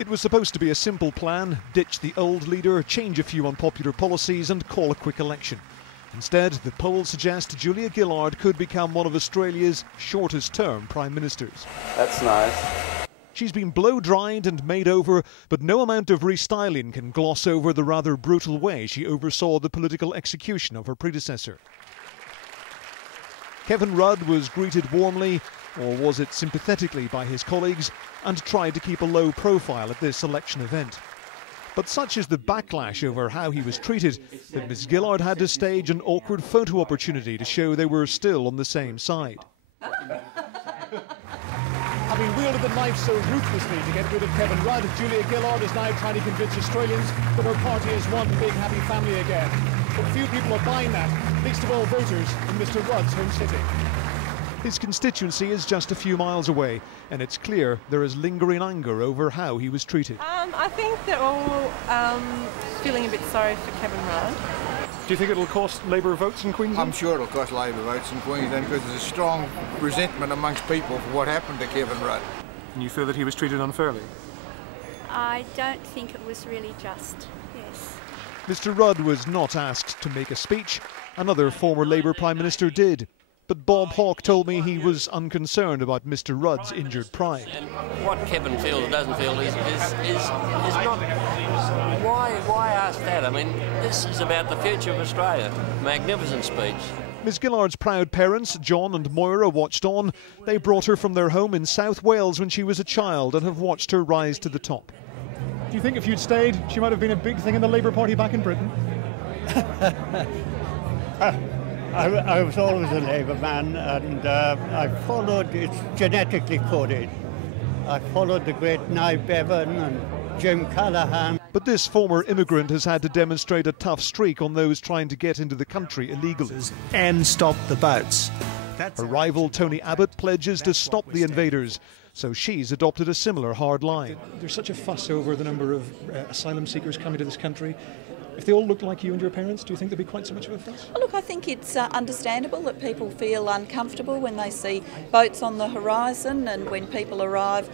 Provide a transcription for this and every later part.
It was supposed to be a simple plan: ditch the old leader, change a few unpopular policies and call a quick election. Instead, the polls suggest Julia Gillard could become one of Australia's shortest-term Prime Ministers. That's nice. She's been blow-dried and made over, but no amount of restyling can gloss over the rather brutal way she oversaw the political execution of her predecessor. Kevin Rudd was greeted warmly, or was it sympathetically, by his colleagues, and tried to keep a low profile at this election event. But such is the backlash over how he was treated that Ms Gillard had to stage an awkward photo opportunity to show they were still on the same side. Having wielded the knife so ruthlessly to get rid of Kevin Rudd, Julia Gillard is now trying to convince Australians that her party is one big happy family again. But few people are buying that, least of all voters in Mr Rudd's home city. His constituency is just a few miles away, and it's clear there is lingering anger over how he was treated. I think they're all feeling a bit sorry for Kevin Rudd. Do you think it'll cost Labour votes in Queensland? I'm sure it'll cost Labour votes in Queensland because there's a strong resentment amongst people for what happened to Kevin Rudd. And you feel that he was treated unfairly? I don't think it was really just, yes. Mr Rudd was not asked to make a speech. Another former Labour Prime Minister did. But Bob Hawke told me he was unconcerned about Mr Rudd's injured pride. And what Kevin feels or doesn't feel is not... Why ask that? I mean, this is about the future of Australia. Magnificent speech. Ms Gillard's proud parents, John and Moira, watched on. They brought her from their home in South Wales when she was a child and have watched her rise to the top. Do you think if you'd stayed, she might have been a big thing in the Labour Party back in Britain? I was always a Labour man, and I followed, it's genetically coded. I followed the great Nye Bevan and Jim Callaghan. But this former immigrant has had to demonstrate a tough streak on those trying to get into the country illegally. And stop the boats. Her rival Tony Abbott pledges to stop the invaders, so she's adopted a similar hard line. There's such a fuss over the number of asylum seekers coming to this country. If they all looked like you and your parents, do you think there'd be quite so much of a fuss? Well, look, I think it's understandable that people feel uncomfortable when they see boats on the horizon and when people arrive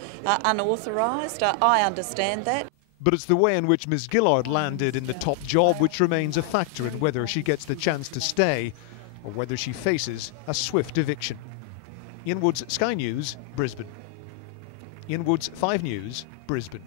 unauthorised. I understand that. But it's the way in which Ms Gillard landed in the top job which remains a factor in whether she gets the chance to stay or whether she faces a swift eviction. Ian Woods, Sky News, Brisbane. Ian Woods, 5 News, Brisbane.